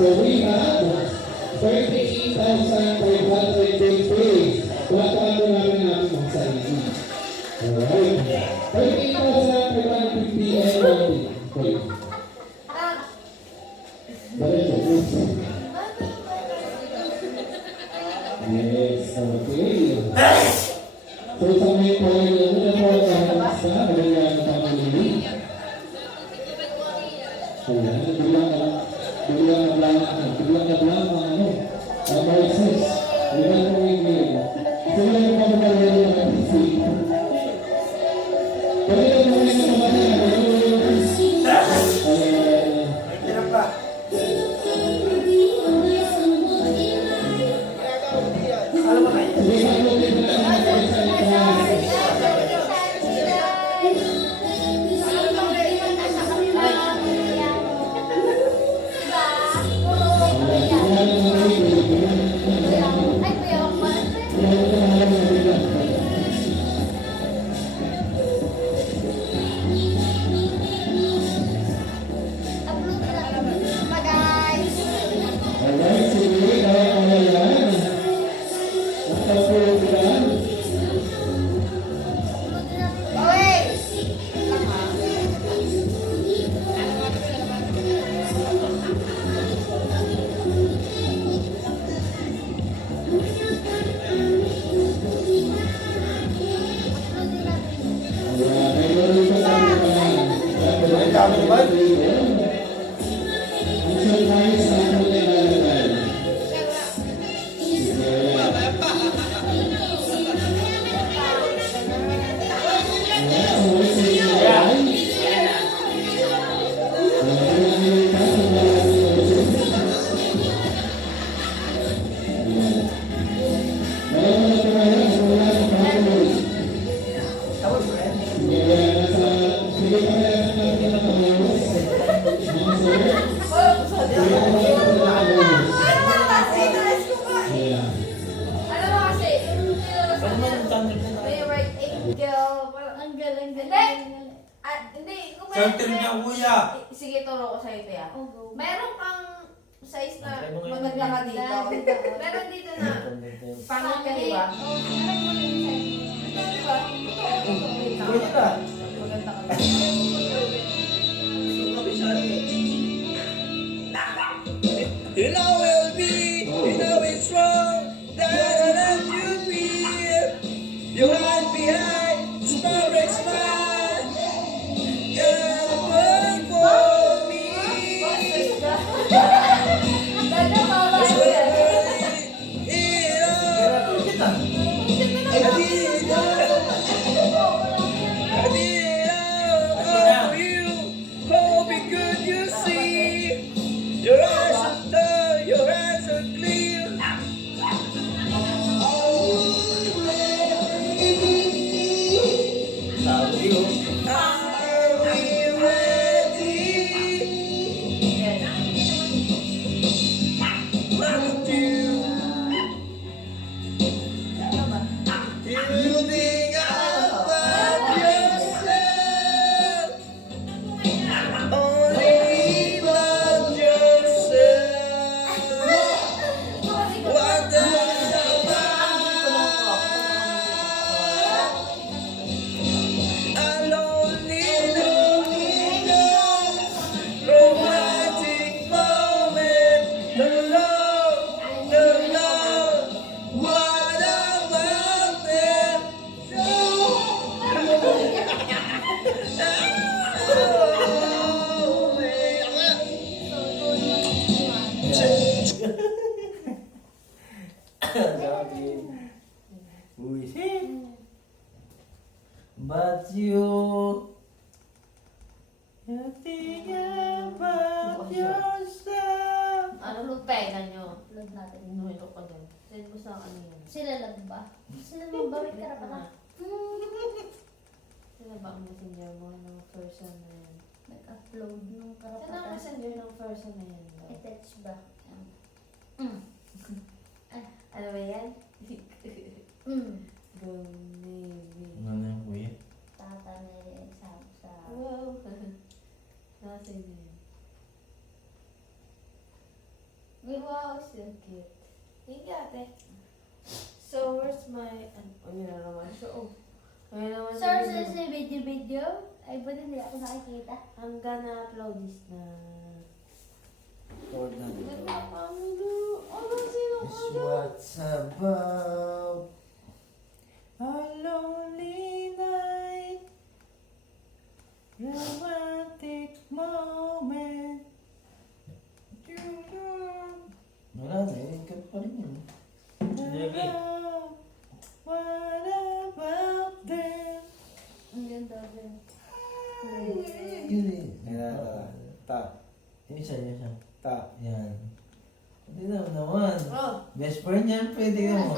So we have 38,520. Platato namin namin mga sarili. Alright. 38,550 and 20. Yes, okay. So sa may point na muna po sa magandang pamilya. Ayan, bilang na bilang ano, Moises, bilang na wingwing. Ito lang yung pamagalayan ng kapisi. Kaya yung mga ito naman na, Filter niya, kuya. Sige, turo ko sa'yo ito yan. Meron kang size na maglaka dito. Meron dito na pangit ka, di ba? Di ba? Pwede ka. Maganda ka. You know we'll be, you know it's wrong, that you feel. You hide behind, smile, smile. You're work for me. Ganda pa ba yan? ano yun. Sila lang ba? Sila lang ba? May karapatan. Sino ba ang messenger mo ng person na yan? Nag-upload ng Sino ang karapatan. messenger ng person na yan? I-touch ba? Ano ba yan? Go Navy. Ano yung kuya? Tata na yung sa... Wow. Nasa yun. Wow, so cute. Thank you, ate. So, where's my... Oh, yun na naman. So, ayun naman. Sources sa video. Ay, ba hindi ako nakikita? I'm gonna upload this na. Lord na Good luck, Mamilu. Ano, sino It's ka na? what's about a lonely night, romantic moment. Wala na, ikat pa rin yun. What about them? Ang ganda din. Yun eh. Ta. Yung isa, Ta. Yan. Hindi naman. Oh, Best friend yan, pwede mo.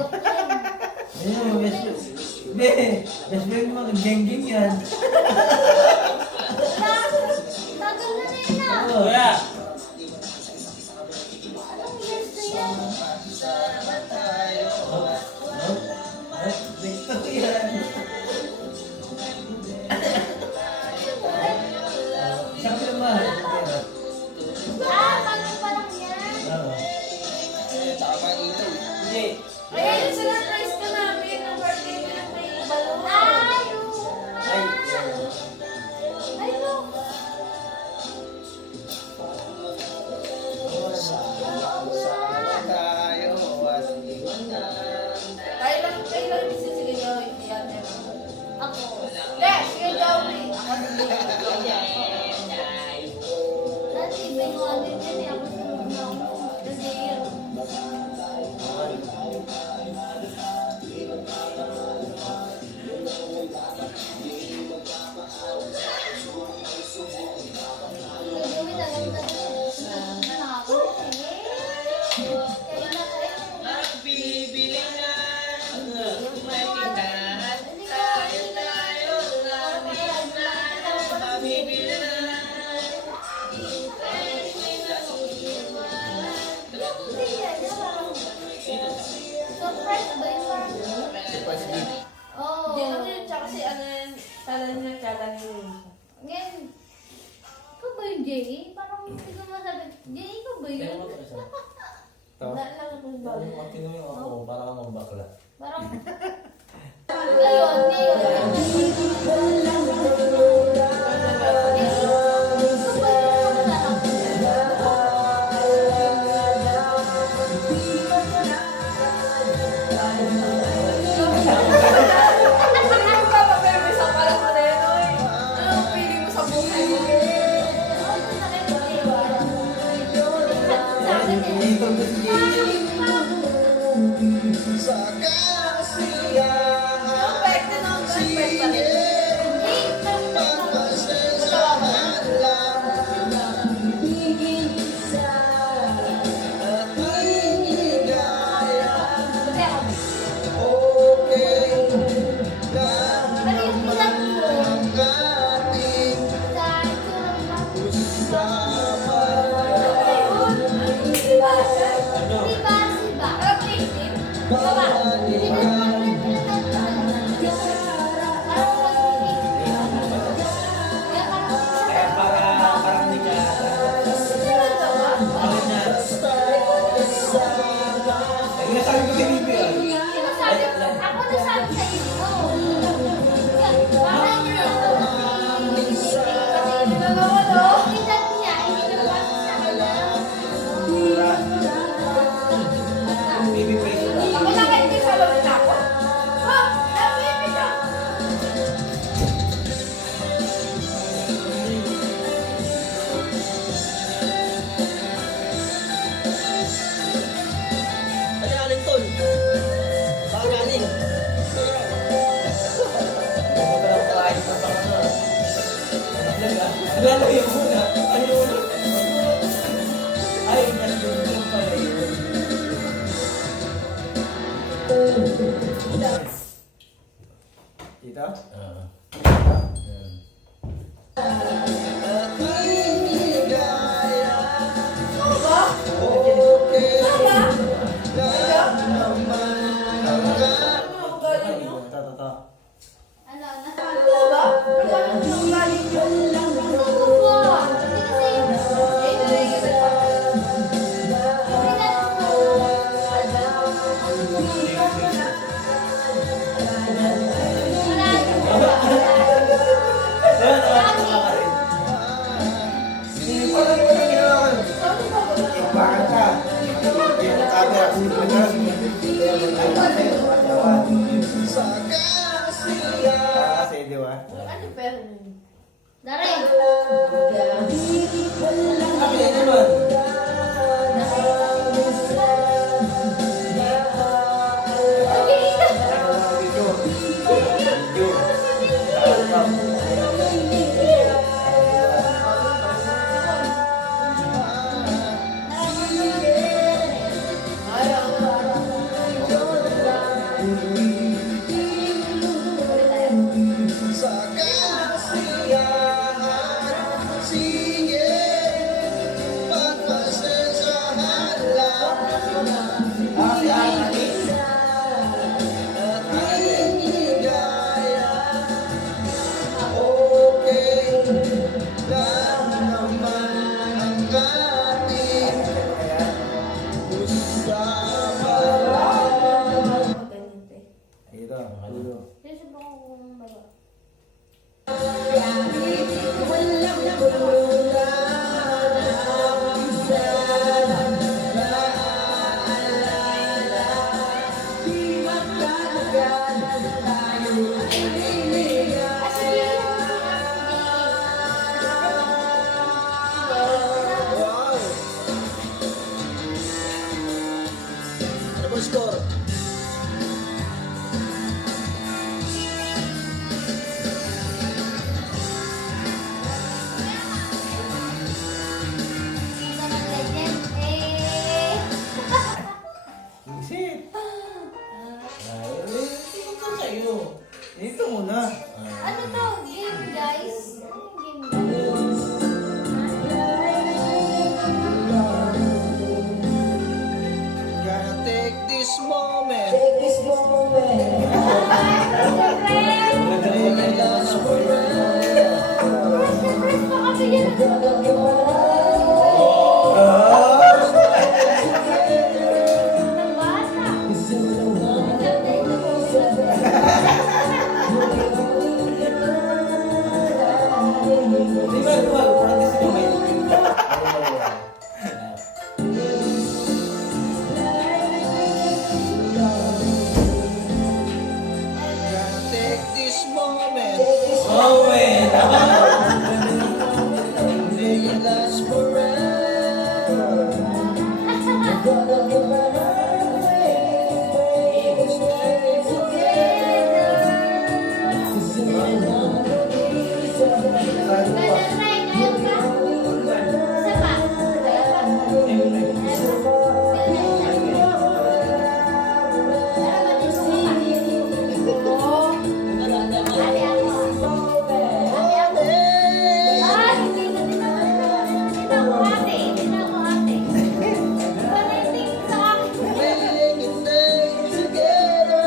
Ayun mo, best friend. Hindi, best friend mo, geng-geng yan. Tagal na nila! Oo. Anong years na yan? TikTok yan. Isang filmahan. Tagal pa lang yan! Oo. Hindi. ayan yung surprise ko namin ng birthday ko yung may balon. Ay! Ay, no! Tayo at iwanan. Kailan sige nyo yan. Ako. Yes, sige Joey. Ako hindi. Dati, may 100 yan eh. Ako sunod na ako. Kasi yun. Gagawin na lang natin. Nakakasige. Kaya na tayo. Magbibili na yung may tindahan. Hindi Tayo labis na mabibili na. Surprise ba yun? Oo. Hindi ano yun, tsaka si ano yun, challenge yun. Ngayon, ikaw ba yung Jay? Parang hindi ko masabi. Jay, ikaw ba yun? Wala lang ako yung balon. Kinuha ako, para ka mambakla. Parang... Ngayon. Ano ka pa, pero may sapalan mo na yun, oy. Anong pili mo sa buhay mo? Dito to si Jay. Sa kasiyahan. Ang pwede na, ang pwede pa rin. Pagpasensyahan lang. Ating higaya. Okay lang ang ating Kaya parang hindi ka. Bakit na? Ay, nasabi ko kay Bibi ah. Ako na sabi sa inyo. Parang edad niya, hindi na basta sa kanya. Bibi Praise ka. Ako na kayo din sa loob na ako. Ha? Nabibi ka. Ano galing tol? Baka galing. Hindi pa lang tayo sa ano. Lalayo muna. Ayaw na. Ay, nandun pa yun. Kasi, di ba? Ano pero nun? Dari. Sabi naman. Ganito eh. Ito, ulo. Kasi ba kung baga? Ano po score? Ito ng legend. Eh. Shit! Ito to sa'yo. Ito muna. Ano to? Game, guys? Anong game, guys? Gotta take this moment. Surprise pa kasi yan. Ng bata. Di ba, practice nyo ngayon? Gotta take this moment. Oh, wait. May it last forever. Making it stay together.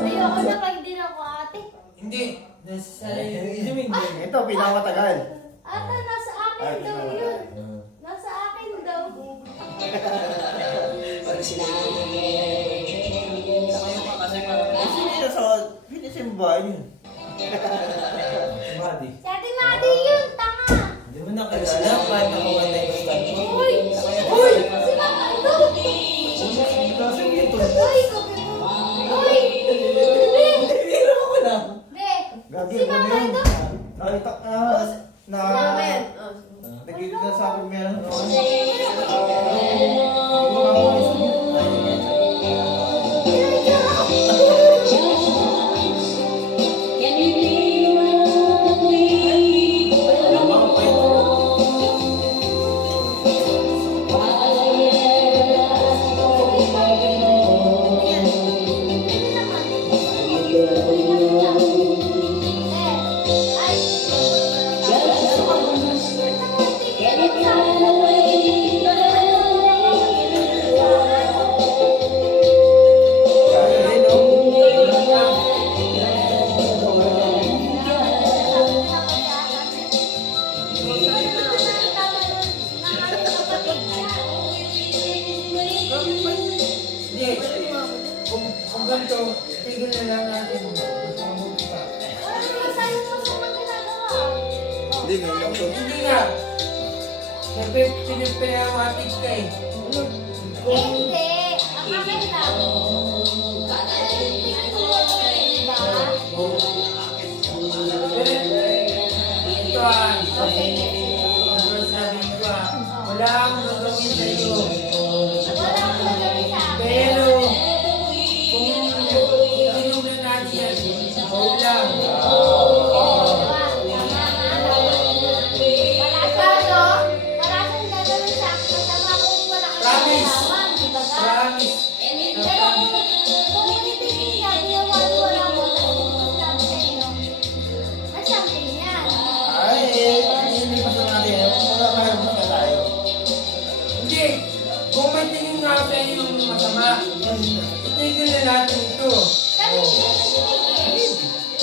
Ayoko na pag din ako ate. Hindi. Ito, pinakamatagal. Ata, nasa akin daw yun. Nasa akin daw. Finish yung bahay niyo. Body. Si Ate Madi yun, tanga. Hindi mo na kilala kahit nakuha na yung stand mo. Uy! Uy! Si Mama ito! Kasi ito. Uy! Uy! Biro mo na. Be! Gagi Si mo Mama yun. ito! Nakita na Mama yan. Oh. nagigit na sa akin meron. Hindi. Kung ganito, tigil na lang natin. Mabuti pa. Hindi nga. Siyempre, pinipinamatic ka eh. Hindi. Ako Akin lang. Tingin ko diba? Ito ano sabi ko wala akong gagawin sa iyo. Wala akong gagawin sa akin. Pero, kung iinom na natin yan, ikaw lang. Promise. Ay, hindi pa sa natin. Wala mayroon pa tayo. Hindi. Kung may tingin nga sa iyo yung masama, itigil na natin ito.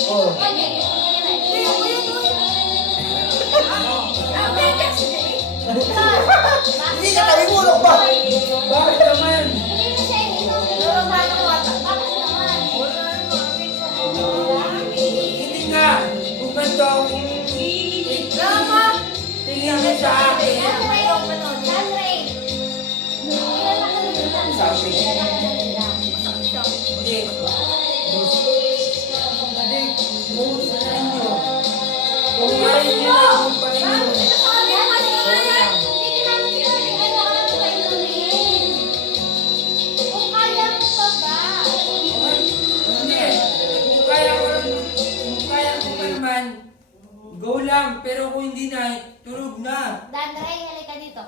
Oh. Hindi ka tayo mulok ba? Bakit naman? Hindi nga. Kung ganito, tingin mo sa akin. Hindi. Hindi. Kung sa inyo. Kung ayaw niyo na akong painom. Hindi. Kung kaya ko pa naman, go lang. Pero kung hindi na, tulog na. Dan Ray, halika dito.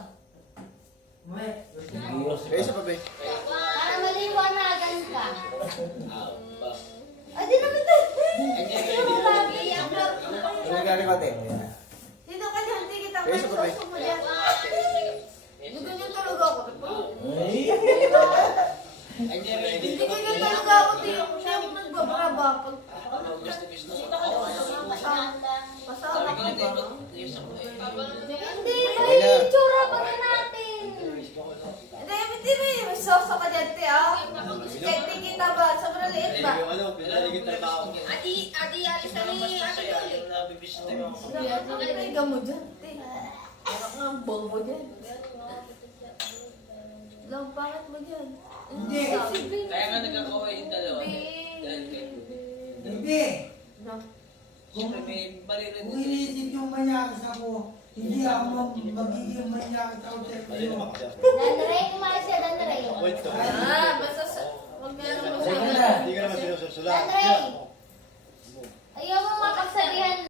Kaya sa pabe. Para maliwanagan ka. Ay, di naman tayo. Nagkari ko din. Dito ka dyan, hindi kita Kaya sa babae. mo dyan. Ganyan talaga ako. Hindi ganyan talaga ako. Hindi ako nagbabraba. Pasama ka ba? Hindi, may itsura pa rin natin. Hindi may sosa ka dyan, te, ah. Kahit di kita ba? Sobrang liit ba? Adi, alis na ni Ate Yoli. Ay, gamo dyan, te. Parang nga ang bobo dyan. Lang, bakit mo dyan? Hindi. Kaya nga nagkakaway yung dalawa. Hindi. No. Siyempre may mali rin. Kung iniisip yung manyakas ako, hindi ako magiging manyakas ako sa iyo. Dan Ray, umalis ka, Dan Ray. Basta wag na naman Sige siya. na. Hindi ka naman sinusulat. Dan Ray, ayaw mo makapagsabihan